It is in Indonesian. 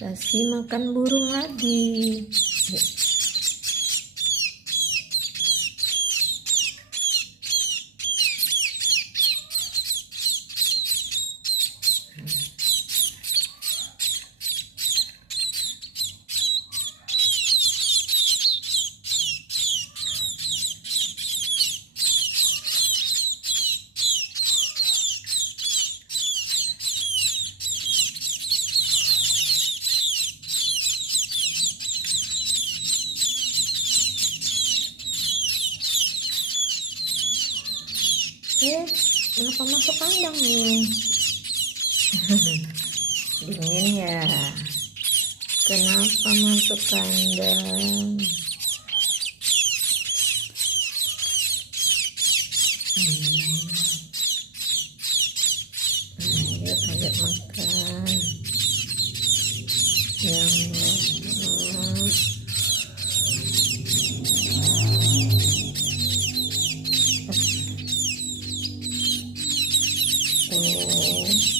Kasih makan burung lagi. Yuk. Kenapa masuk kandang nih? Dingin ya? Kenapa masuk kandang? Ayo makan. Yang oh.